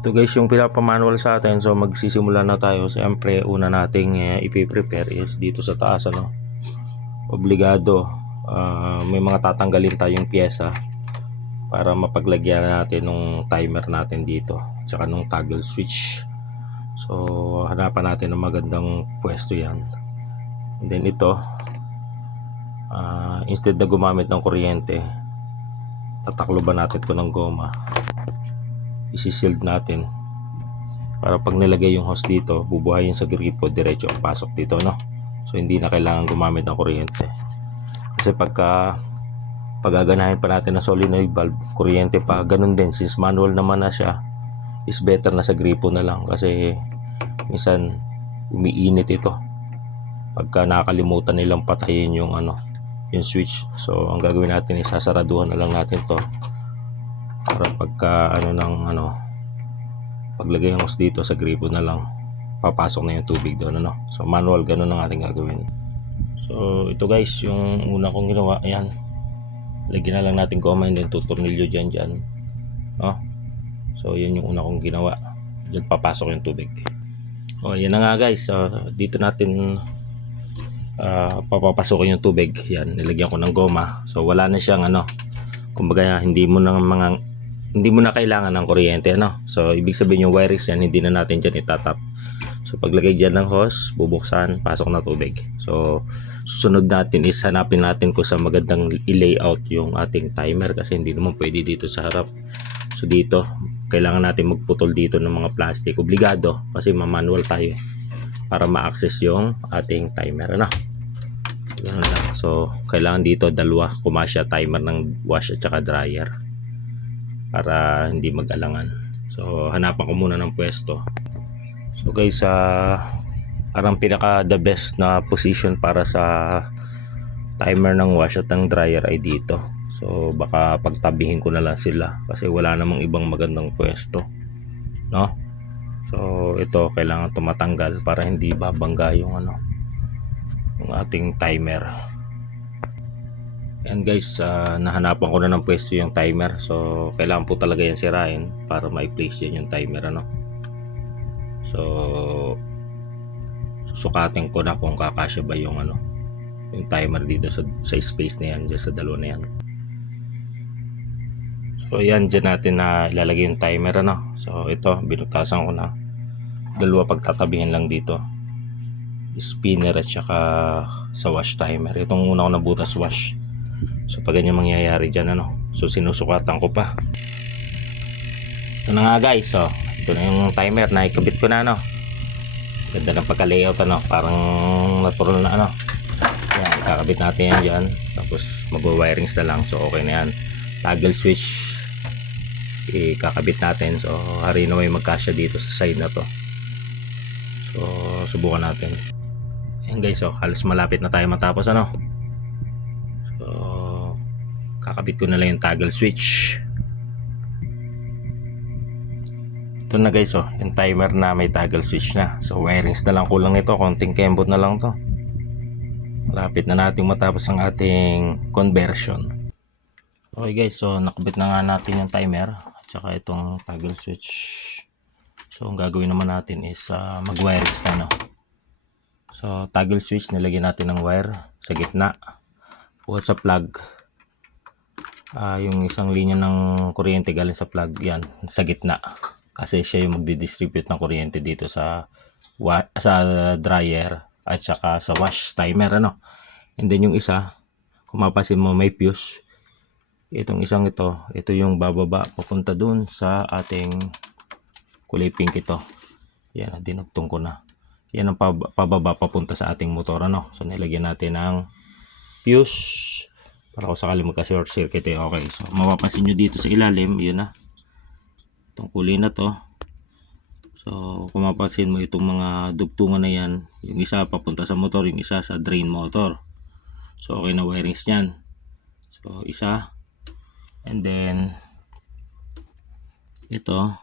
Ito guys yung pinapamanual sa atin. So magsisimula na tayo. Siyempre una nating ipiprepare is dito sa taas, ano. Obligado may mga tatanggalin tayong pyesa para mapaglagyan natin ng timer natin dito, tsaka nung toggle switch. So hanapan natin ng magandang pwesto yan. And then ito instead na gumamit ng kuryente, tatakloban natin ito ng goma, isi-sealed natin para pag nilagay yung hose dito, bubuhayin sa gripo, diretso ang pasok dito, no? So hindi na kailangan gumamit ng kuryente. Kasi pagaganahin pa natin na solenoid valve, kuryente pa, ganun din. Since manual naman na siya, is better na sa gripo na lang kasi minsan umiinit ito pagka nakakalimutan nilang patayin yung yung switch. So ang gagawin natin is sasaraduhan na lang natin to para pagka paglagay ng hose dito sa gripo na lang, papasok na yung tubig doon, ano. So manual, ganun ang ating gagawin. So ito guys yung una kong ginawa. Ayan, lagyan na lang natin goma and then tutornilyo dyan, no? So yun yung una kong ginawa, dyan papasok yung tubig. O yan na nga guys, dito natin papapasokin yung tubig. Yan, nilagyan ko ng goma. So wala na siyang kumbaga hindi mo na kailangan ng kuryente, ano. So ibig sabihin yung wirings yan hindi na natin dyan itatap. So paglagay dyan ng hose, bubuksan, pasok na tubig. So susunod natin is hanapin natin kung sa magandang i-layout yung ating timer kasi hindi naman pwede dito sa harap. So dito kailangan natin magputol dito ng mga plastic, obligado kasi ma-manual tayo para ma-access yung ating timer, ano. Ganun lang. So kailangan dito dalawa kumasya timer ng wash at saka dryer para hindi mag-alangan. So hanapan ko muna ng pwesto. So guys, parang pinaka the best na position para sa timer ng wash at ng dryer ay dito. So baka pagtabihin ko na lang sila kasi wala namang ibang magandang pwesto, no? So ito kailangan tumatanggal para hindi babangga yung yung ating timer. Yan guys, nahanapan ko na ng pwesto yung timer. So kailangan po talaga yan sirain para ma-place dyan yung timer, ano. So susukatin ko na kung kakasya ba yung yung timer dito sa space na yan, dyan sa dalawa na yan. So yan, dyan natin na ilalagay yung timer, ano. So ito binutasan ko na, dalawa pagtatabihin lang dito, spinner at saka sa wash timer. Itong una ko nabutas wash. So pag ganyan mangyayari dyan, so sinusukatan ko pa. Ito na nga guys, ito na yung timer na ikabit ko na, ganda ng pagka-layout, parang natural na, yan, kakabit natin yan dyan, tapos magwa-wirings na lang. So okay na yan. Toggle switch ikakabit natin. So hari na may magkasya dito sa side na to. So subukan natin. Yan guys, halos malapit na tayo matapos, So kakabit ko na lang yung toggle switch. Ito na guys, yung timer na may toggle switch na. So wirings na lang, kulang nito, konting kembot na lang to. Malapit na nating matapos ang ating conversion. Okay guys, so nakabit na nga natin yung timer at saka itong toggle switch. So ang gagawin naman natin is mag-wirings na, So toggle switch, nilagyan natin ng wire sa gitna. Bukod sa plug, yung isang linya ng kuryente galing sa plug, yan sa gitna. Kasi siya yung magdi-distribute ng kuryente dito sa dryer at saka sa wash timer, And then yung isa, kung mapasin mo may fuse. Itong isang ito yung bababa papunta dun sa ating kulay pink ito. Yan, dinugtong ko na. Yan ang pababa papunta sa ating motor, So nilagyan natin ng fuse para kung sakali magka-short circuit, okay. So mapapansin nyo dito sa ilalim, yun na. Itong kulay na to. So kung mapapansin mo itong mga dugtungan na yan, yung isa papunta sa motor, yung isa sa drain motor. So okay na wirings niyan. So isa. And then ito,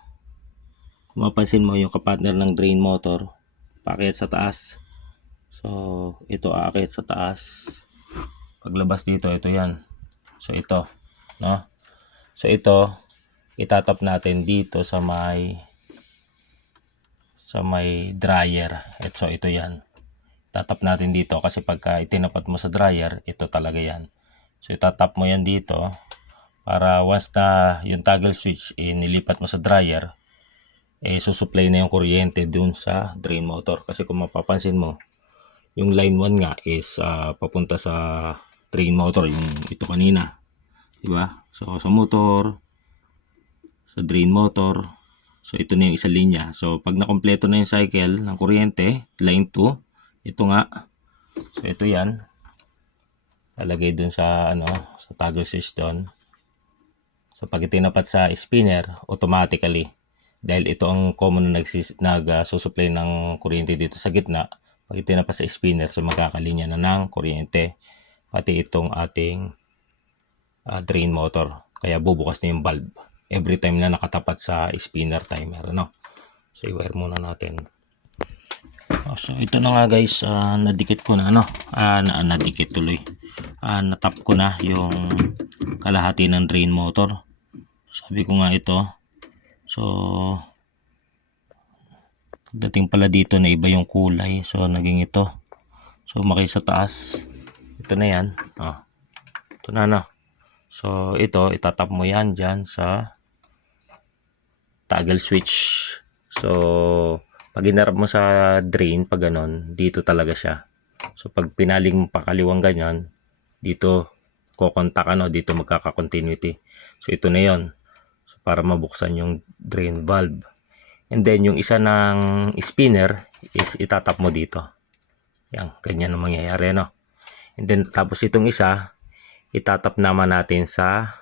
kung mapansin mo yung kapartner ng drain motor, paakyat sa taas. So ito aakyat sa taas. Paglabas dito, ito yan. So ito, So ito itatap natin dito sa may sa may dryer. So ito yan. Tatap natin dito kasi pagka itinapat mo sa dryer, ito talaga yan. So itatap mo yan dito para once na yung toggle switch nilipat mo sa dryer, susupply na yung kuryente dun sa drain motor. Kasi kung mapapansin mo, yung line 1 nga is papunta sa drain motor, yung ito kanina, di ba? So sa motor, sa drain motor, so ito na yung isa linya. So pag nakompleto na yung cycle ng kuryente, line 2, ito nga, so ito yan, lalagay dun sa sa toggle switch doon. So pag itinapat sa spinner, automatically, dahil ito ang common na nagsusupply ng kuryente dito sa gitna, pag itinapat sa spinner, so magkakalinya na ng kuryente, pati itong ating drain motor. Kaya bubukas na yung valve every time na nakatapat sa spinner timer, So i-wire muna natin. So ito na nga guys, nadikit ko na nadikit tuloy. Natap ko na yung kalahati ng drain motor. Sabi ko nga ito. So dating pala dito na iba yung kulay, so naging ito. So maki sa taas. Ito na yan. Ito na So ito, itatap mo yan dyan sa toggle switch. So pag inarap mo sa drain, pag ganon, dito talaga siya. So pag pinaling mo pa kaliwang ganyan, dito kokontak dito magkaka-continuity. So ito na yon. So para mabuksan yung drain valve. And then yung isa ng spinner is itatap mo dito. Yan, ganyan ang mangyayari, And then tapos itong isa, itatap naman natin sa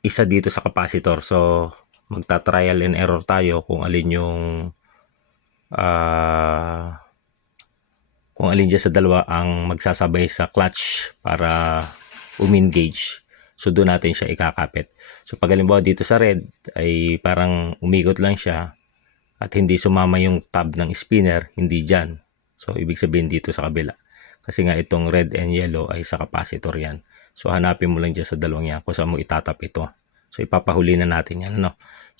isa dito sa capacitor. So magta-trial and error tayo kung alin yung kung alin dyan sa dalawa ang magsasabay sa clutch para umengage. So doon natin siya ikakapit. So pag halimbawa dito sa red ay parang umikot lang siya at hindi sumama yung tab ng spinner, hindi dyan. So ibig sabihin dito sa kabila. Kasi nga itong red and yellow ay sa capacitor yan. So hanapin mo lang dyan sa dalawang yan kung saan mo itatap ito. So ipapahuli na natin yan,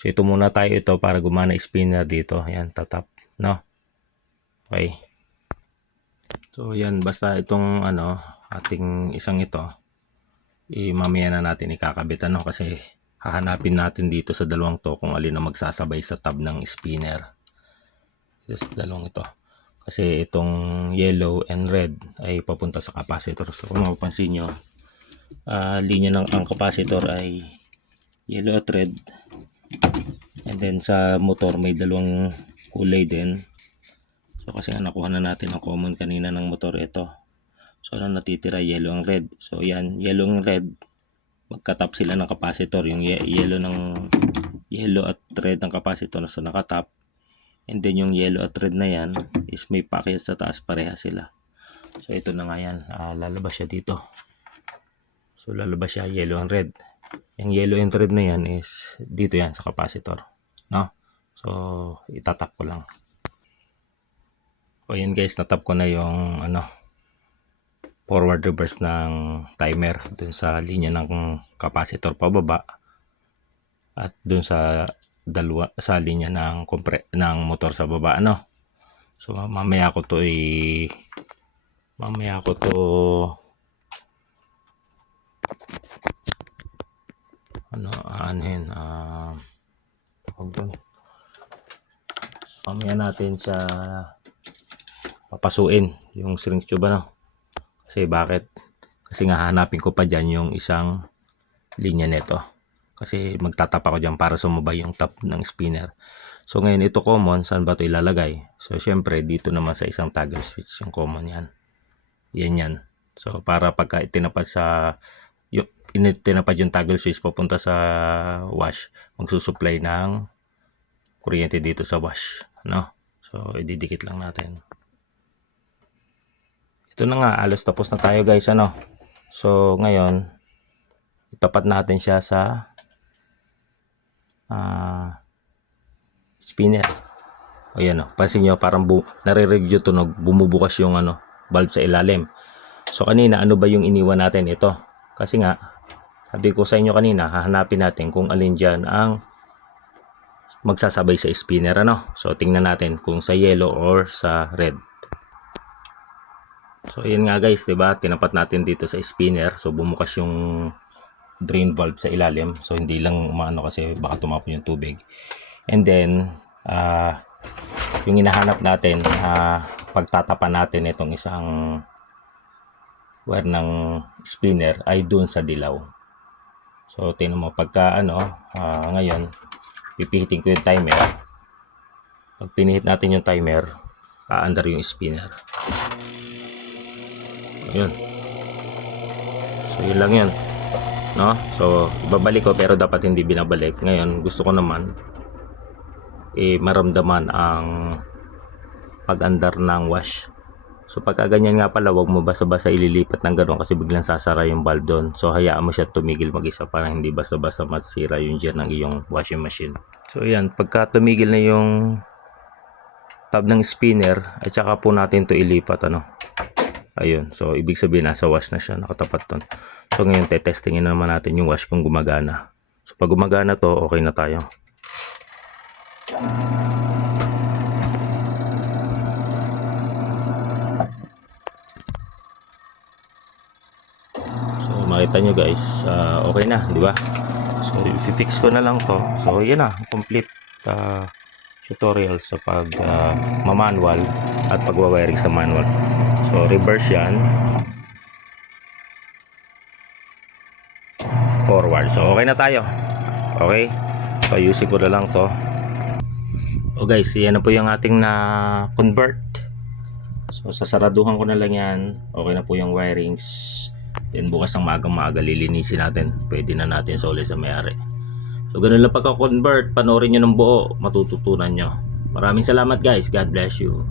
So ito muna tayo ito para gumana spinner dito. Yan, tatap, Okay. So yan, basta itong ating isang ito, mamaya na natin ikakabit, kasi hahanapin natin dito sa dalawang to kung alin na magsasabay sa tab ng spinner. Dito sa dalawang ito. Kasi itong yellow and red ay papunta sa capacitor. So kung mapapansin nyo, linya ng ang capacitor ay yellow at red. And then sa motor may dalawang kulay din. So kasi nakuha na natin ang common kanina ng motor ito. So ano natitira, yellow and red. So yan, yellow and red, magkatap sila ng capacitor. Yung yellow at red ng capacitor so nakatap. And then yung yellow at red na yan is may packet sa taas, pareha sila. So ito na nga yan, lalabas siya dito. So lalabas siya yellow and red. Yung yellow and red na yan is dito yan sa capacitor, So itatap ko lang. O yan guys, natap ko na yung forward reverse ng timer dun sa linya ng capacitor pababa at dun sa linya ng ng motor sa baba, So mamaya ko to mamaya natin sa papasuin yung syringe tube, Kasi bakit? Kasi nga hanapin ko pa dyan yung isang linya nito. Kasi magtatap ako dyan para sumabay yung top ng spinner. So ngayon ito common, saan ba ito ilalagay? So syempre dito naman sa isang toggle switch yung common yan. Yan. So para pagka itinapat yung toggle switch papunta sa wash, magsusupply ng kuryente dito sa wash, So ididikit lang natin. Ito na nga, alos tapos na tayo guys, So ngayon itapat natin siya sa spinner. O yan, pansin nyo parang nare-review tunog, bumubukas yung valve sa ilalim. So kanina ano ba yung iniwan natin? Ito. Kasi nga sabi ko sa inyo kanina, hahanapin natin kung alin dyan ang magsasabay sa spinner, ano. So tingnan natin kung sa yellow or sa red. So yun nga guys, 'di ba? Tinapat natin dito sa spinner. So bumukas yung drain valve sa ilalim. So hindi lang umaano kasi baka tumapon yung tubig. And then yung hinahanap natin, pagtatapan natin itong isang wire ng spinner ay dun sa dilaw. So tingnan mo pagka ngayon pipihitin ko yung timer. Pag pinihit natin yung timer, aandar yung spinner. Ayun. So yun lang yun, no? So babalik ko pero dapat hindi binabalik. Ngayon gusto ko naman maramdaman ang pag-andar ng wash. So pagka ganyan nga pala, wag mo basta-basta ililipat ng gano'n kasi biglang sasara yung valve doon. So hayaan mo siya tumigil mag-isa para hindi basta-basta masira yung gear ng iyong washing machine. So ayan, pagka tumigil na yung tab ng spinner, at saka po natin to ilipat, ano. Ayun, so ibig sabihin nasa wash na siya, nakatapat doon. So ngayon testingin na naman natin yung wash kung gumagana. So pag gumagana to, okay na tayo. So makita nyo guys, okay na, di ba? So i-fix ko na lang to. So yun na, complete tutorial sa pag manual at pagwa-wiring sa manual. So reverse yan, forward. So okay na tayo. Okay, so ayusin ko na lang to. O guys, yan na po yung ating na convert. So sasaraduhan ko na lang yan. Okay na po yung wirings. Then bukas ng maaga lilinisin natin. Pwede na natin sa uli sa may-ari. So ganun lang pagka-convert. Panoorin nyo ng buo, matututunan nyo. Maraming salamat guys. God bless you.